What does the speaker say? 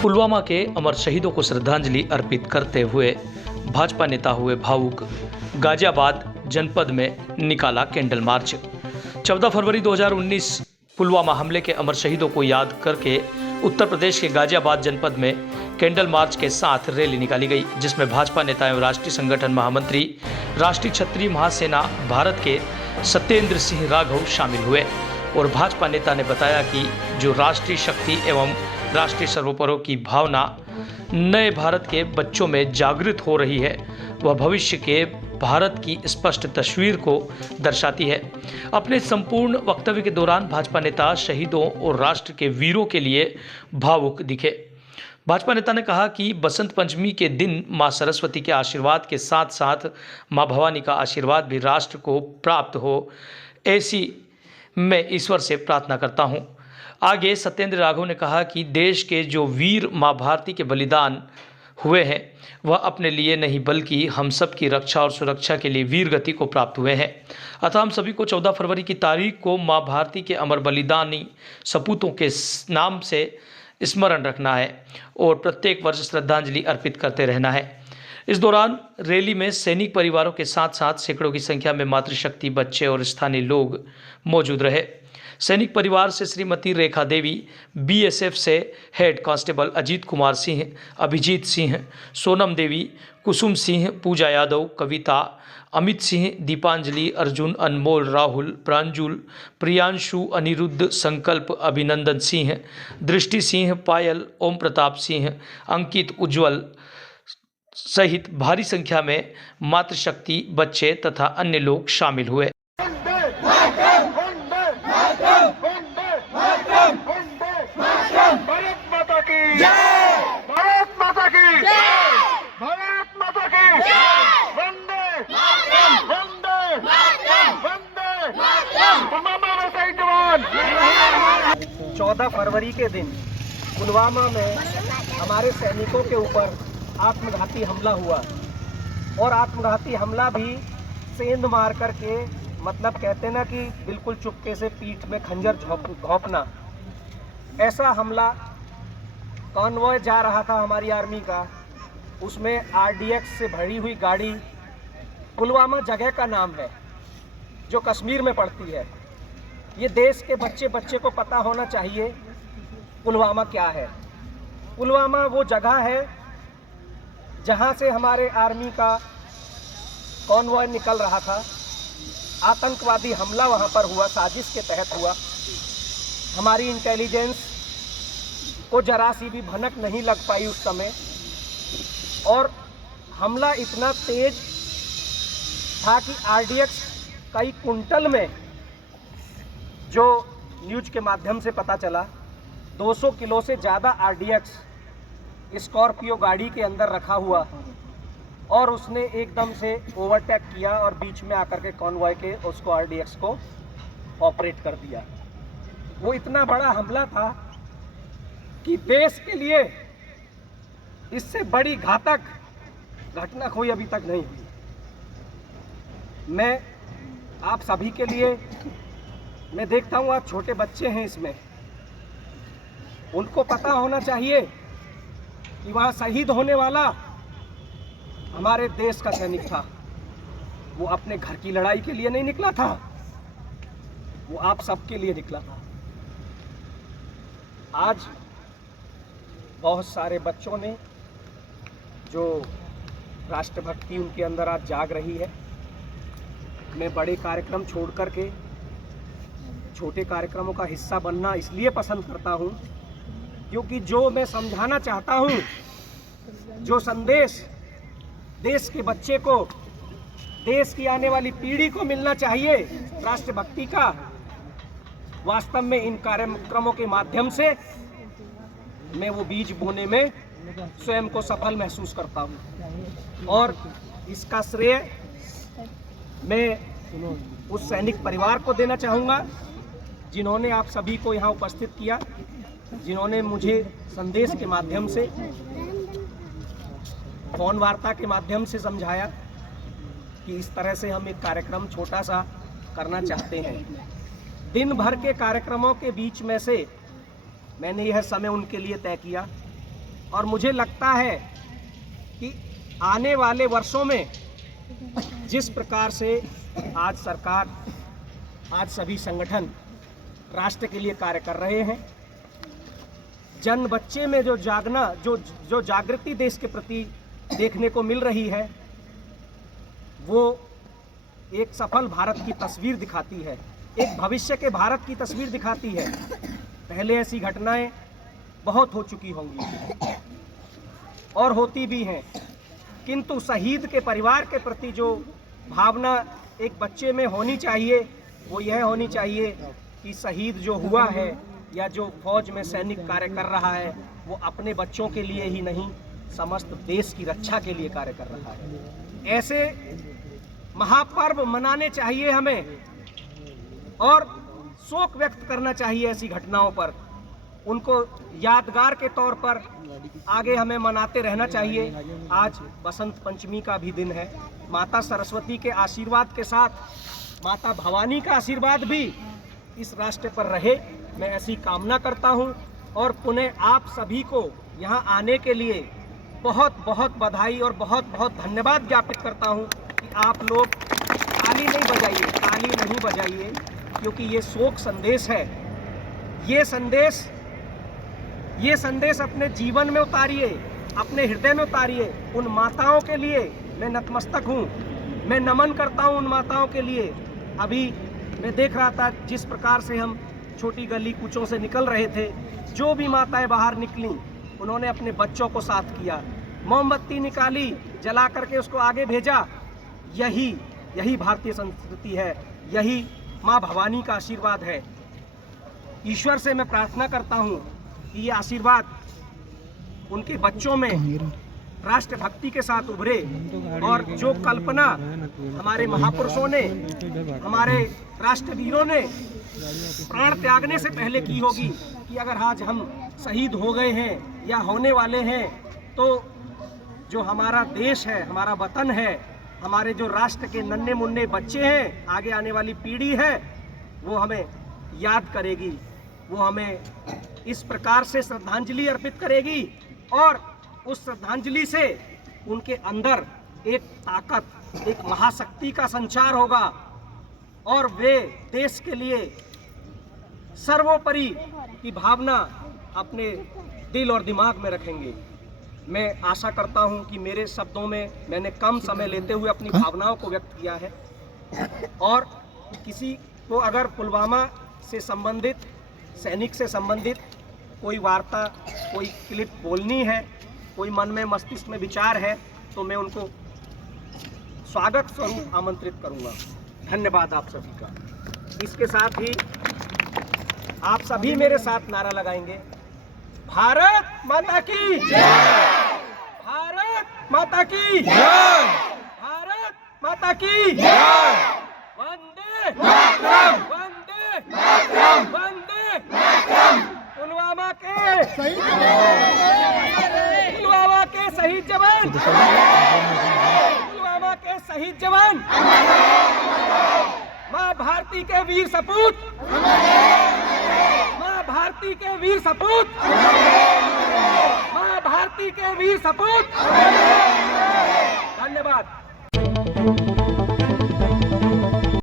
पुलवामा के अमर शहीदों को श्रद्धांजलि अर्पित करते हुए भाजपा नेता हुए भावुक। गाजियाबाद जनपद में निकाला कैंडल मार्च। 14 फरवरी 2019 पुलवामा हमले के अमर शहीदों को याद करके उत्तर प्रदेश के गाजियाबाद जनपद में कैंडल मार्च के साथ रैली निकाली गई, जिसमें भाजपा नेता एवं राष्ट्रीय संगठन महामंत्री राष्ट्रीय क्षत्रिय महासेना भारत के सत्येंद्र सिंह राघव शामिल हुए। और भाजपा नेता ने बताया कि जो राष्ट्रीय शक्ति एवं राष्ट्रीय सर्वोपरि की भावना नए भारत के बच्चों में जागृत हो रही है, वह भविष्य के भारत की स्पष्ट तस्वीर को दर्शाती है। अपने संपूर्ण वक्तव्य के दौरान भाजपा नेता शहीदों और राष्ट्र के वीरों के लिए भावुक दिखे। भाजपा नेता ने कहा कि बसंत पंचमी के दिन मां सरस्वती के आशीर्वाद के साथ साथ मां भवानी का आशीर्वाद भी राष्ट्र को प्राप्त हो, ऐसी मैं ईश्वर से प्रार्थना करता हूं। आगे सत्येंद्र राघव ने कहा कि देश के जो वीर मां भारती के बलिदान हुए हैं, वह अपने लिए नहीं बल्कि हम सब की रक्षा और सुरक्षा के लिए वीर गति को प्राप्त हुए हैं। अतः हम सभी को 14 फरवरी की तारीख को मां भारती के अमर बलिदानी सपूतों के नाम से स्मरण रखना है और प्रत्येक वर्ष श्रद्धांजलि अर्पित करते रहना है। इस दौरान रैली में सैनिक परिवारों के साथ साथ सैकड़ों की संख्या में मातृशक्ति, बच्चे और स्थानीय लोग मौजूद रहे। सैनिक परिवार से श्रीमती रेखा देवी, बीएसएफ से हेड कांस्टेबल अजीत कुमार सिंह, अभिजीत सिंह, सोनम देवी, कुसुम सिंह, पूजा यादव, कविता, अमित सिंह, दीपांजलि, अर्जुन, अनमोल, राहुल, प्रांजुल, प्रियांशु, अनिरुद्ध, संकल्प, अभिनंदन सिंह, दृष्टि सिंह, पायल, ओम प्रताप सिंह, अंकित, उज्जवल सहित भारी संख्या में मातृशक्ति, बच्चे तथा अन्य लोग शामिल हुए। चौदह फरवरी के दिन पुलवामा में हमारे सैनिकों के ऊपर आत्मघाती हमला हुआ और आत्मघाती हमला भी सेंध मार करके, मतलब कहते ना कि बिल्कुल चुपके से पीठ में खंजर घोंपना, ऐसा हमला। कॉन्वॉय जा रहा था हमारी आर्मी का, उसमें आरडीएक्स से भरी हुई गाड़ी। पुलवामा जगह का नाम है जो कश्मीर में पड़ती है। ये देश के बच्चे बच्चे को पता होना चाहिए पुलवामा क्या है। पुलवामा वो जगह है जहाँ से हमारे आर्मी का कॉन्वॉय निकल रहा था। आतंकवादी हमला वहाँ पर हुआ, साजिश के तहत हुआ। हमारी इंटेलिजेंस को जरा सी भी भनक नहीं लग पाई उस समय, और हमला इतना तेज था कि आरडीएक्स कई कुंटल में, जो न्यूज के माध्यम से पता चला, 200 किलो से ज़्यादा आरडीएक्स स्कॉर्पियो गाड़ी के अंदर रखा हुआ, और उसने एकदम से ओवरटेक किया और बीच में आकर के कॉन्वॉय के उसको आरडीएक्स को ऑपरेट कर दिया। वो इतना बड़ा हमला था कि देश के लिए इससे बड़ी घातक घटना कोई अभी तक नहीं हुई। मैं आप सभी के लिए, मैं देखता हूँ आप छोटे बच्चे हैं इसमें, उनको पता होना चाहिए कि वहाँ शहीद होने वाला हमारे देश का सैनिक था। वो अपने घर की लड़ाई के लिए नहीं निकला था, वो आप सबके लिए निकला था। आज बहुत सारे बच्चों ने, जो राष्ट्रभक्ति उनके अंदर आज जाग रही है। मैं बड़े कार्यक्रम छोड़ करके छोटे कार्यक्रमों का हिस्सा बनना इसलिए पसंद करता हूँ क्योंकि जो मैं समझाना चाहता हूँ, जो संदेश देश के बच्चे को, देश की आने वाली पीढ़ी को मिलना चाहिए राष्ट्रभक्ति का, वास्तव में इन कार्यक्रमों के माध्यम से मैं वो बीज बोने में स्वयं को सफल महसूस करता हूँ। और इसका श्रेय मैं उस सैनिक परिवार को देना चाहूँगा जिन्होंने आप सभी को यहाँ उपस्थित किया, जिन्होंने मुझे संदेश के माध्यम से, फोन वार्ता के माध्यम से समझाया कि इस तरह से हम एक कार्यक्रम छोटा सा करना चाहते हैं। दिन भर के कार्यक्रमों के बीच में से मैंने यह समय उनके लिए तय किया और मुझे लगता है कि आने वाले वर्षों में जिस प्रकार से आज सरकार, आज सभी संगठन राष्ट्र के लिए कार्य कर रहे हैं, जन बच्चे में जो जागृति देश के प्रति देखने को मिल रही है, वो एक सफल भारत की तस्वीर दिखाती है, एक भविष्य के भारत की तस्वीर दिखाती है। पहले ऐसी घटनाएं बहुत हो चुकी होंगी और होती भी हैं, किंतु शहीद के परिवार के प्रति जो भावना एक बच्चे में होनी चाहिए वो यह होनी चाहिए कि शहीद जो हुआ है या जो फौज में सैनिक कार्य कर रहा है वो अपने बच्चों के लिए ही नहीं, समस्त देश की रक्षा के लिए कार्य कर रहा है। ऐसे महापर्व मनाने चाहिए हमें और शोक व्यक्त करना चाहिए ऐसी घटनाओं पर, उनको यादगार के तौर पर आगे हमें मनाते रहना चाहिए। आज बसंत पंचमी का भी दिन है। माता सरस्वती के आशीर्वाद के साथ माता भवानी का आशीर्वाद भी इस राष्ट्र पर रहे, मैं ऐसी कामना करता हूं। और पुनः आप सभी को यहां आने के लिए बहुत बहुत बधाई और बहुत बहुत धन्यवाद ज्ञापित करता हूं कि आप लोग ताली नहीं बजाइए, क्योंकि ये शोक संदेश है। ये संदेश अपने जीवन में उतारिए, अपने हृदय में उतारिए। उन माताओं के लिए मैं नतमस्तक हूँ, मैं नमन करता हूँ उन माताओं के लिए। अभी मैं देख रहा था जिस प्रकार से हम छोटी गली कूचों से निकल रहे थे, जो भी माताएं बाहर निकलीं उन्होंने अपने बच्चों को साथ किया, मोमबत्ती निकाली, जला करके उसको आगे भेजा। यही भारतीय संस्कृति है, यही माँ भवानी का आशीर्वाद है। ईश्वर से मैं प्रार्थना करता हूँ कि ये आशीर्वाद उनके बच्चों में राष्ट्रभक्ति के साथ उभरे और जो कल्पना हमारे महापुरुषों ने, हमारे राष्ट्रवीरों ने प्राण त्यागने से पहले की होगी कि अगर आज हम शहीद हो गए हैं या होने वाले हैं तो जो हमारा देश है, हमारा वतन है, हमारे जो राष्ट्र के नन्हे मुन्ने बच्चे हैं, आगे आने वाली पीढ़ी है, वो हमें याद करेगी, वो हमें इस प्रकार से श्रद्धांजलि अर्पित करेगी और उस श्रद्धांजलि से उनके अंदर एक ताकत, एक महाशक्ति का संचार होगा और वे देश के लिए सर्वोपरि की भावना अपने दिल और दिमाग में रखेंगे। मैं आशा करता हूं कि मेरे शब्दों में मैंने कम समय लेते हुए अपनी भावनाओं को व्यक्त किया है और किसी को अगर पुलवामा से संबंधित, सैनिक से संबंधित कोई वार्ता, कोई क्लिप बोलनी है, कोई मन में मस्तिष्क में विचार है तो मैं उनको स्वागत स्वरूप आमंत्रित करूंगा। धन्यवाद आप सभी का। इसके साथ ही आप सभी मेरे साथ नारा लगाएंगे, भारत माता की जय, भारत माता की जय, भारत माता की जय, वंदे मातरम, वंदे मातरम, वंदे मातरम। पुलवामा के शहीद जवान, पुलवामा के शहीद जवान, माँ भारती के वीर सपूत, माँ भारती के वीर सपूत, माँ भारती के वीर सपूत। धन्यवाद।